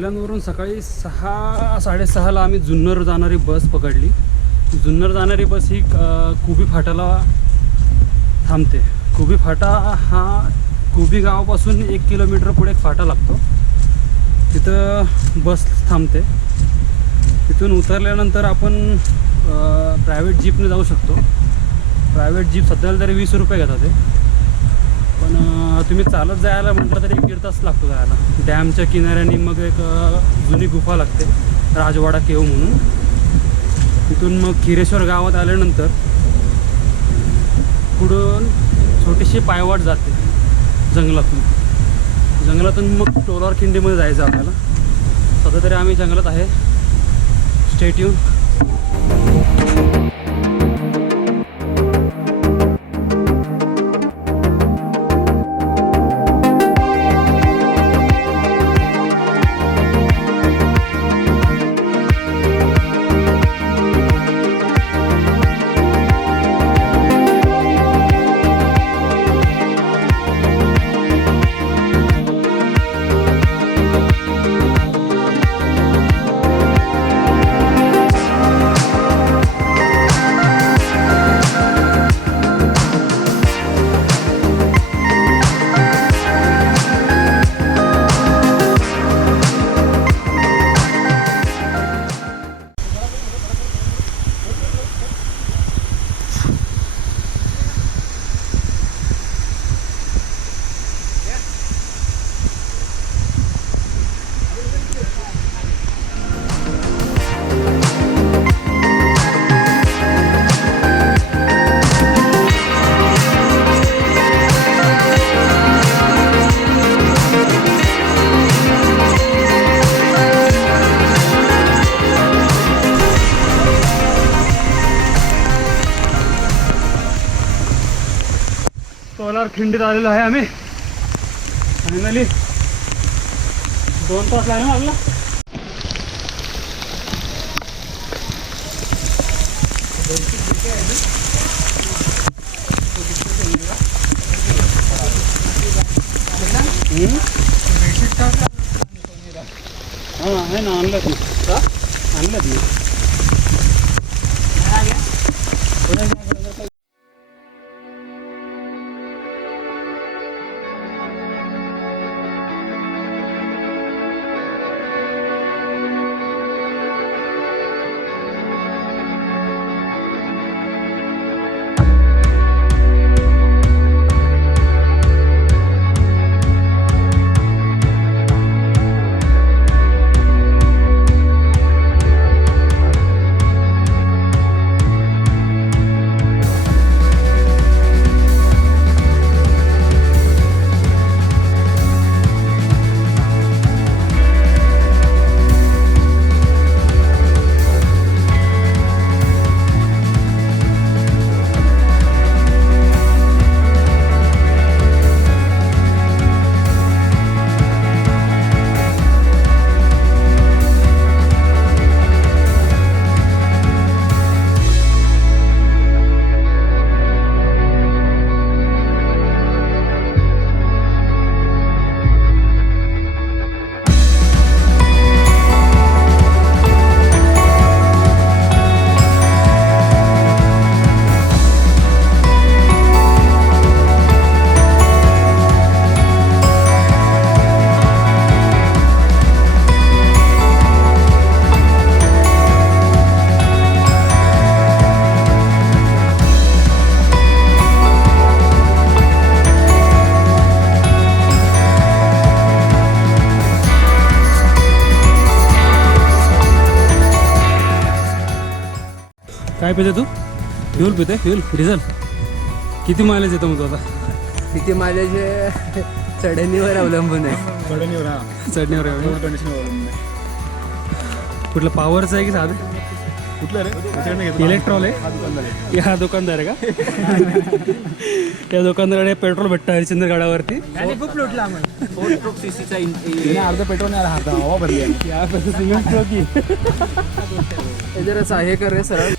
कल्याणवरून सकाळी 6-6:30ला आम्ही जुन्नर जाणारी बस पकडली. जुन्नर जाणारी बस ही कुबी फाटाला थांबते. कुबी फाटा हा कुबी गावापासून 1 किलोमीटर पुढे एक फाटा लागतो. तिथं बस थांबते. तिथून उतरल्यानंतर आपण प्रायव्हेट जीपने जाऊ शकतो. प्रायव्हेट जीप सध्याला तरी 20 रुपये घेतात ते. पण तुम्ही चालत जायला म्हटलं तरी 1-1.5 तास लागतो जायला. डॅमच्या किनाऱ्याने मग एक जुनी गुफा लागते, राजवाडा केव म्हणून. तिथून मग खिरेश्वर गावात आल्यानंतर पुढून छोटीशी पायवाट जाते जंगलातून मग टोलार खिंडीमध्ये जायचं आपल्याला. सध्या तरी आम्ही जंगलात आहे. Stay tune. टोलार खिंडीत आलेलो आहे आम्ही. फायनली 2 तास लागला लागला. हां आहे ना, आणलं ना. काय पिते तू? फ्यूल पिते? फ्यूल डिझेल किती मायलेज येतो मग तू आता? किती मायलेज चढणीवर अवलंबून आहे. चढणीवर कुठलं पॉवरचं आहे की साधं? कुठलं रे? इलेक्ट्रॉल आहे. हा दुकानदार आहे का? त्या दुकानदाराने पेट्रोल भेटतं हरिश्चंद्र गडावरती. खूप लुटला आम्हाला. 4 स्ट्रोक सीसीचा अर्ध पेट्रोल हवा भरली आहे. सिमेंट स्ट्रोक हे जरा हे कर रे सरळ.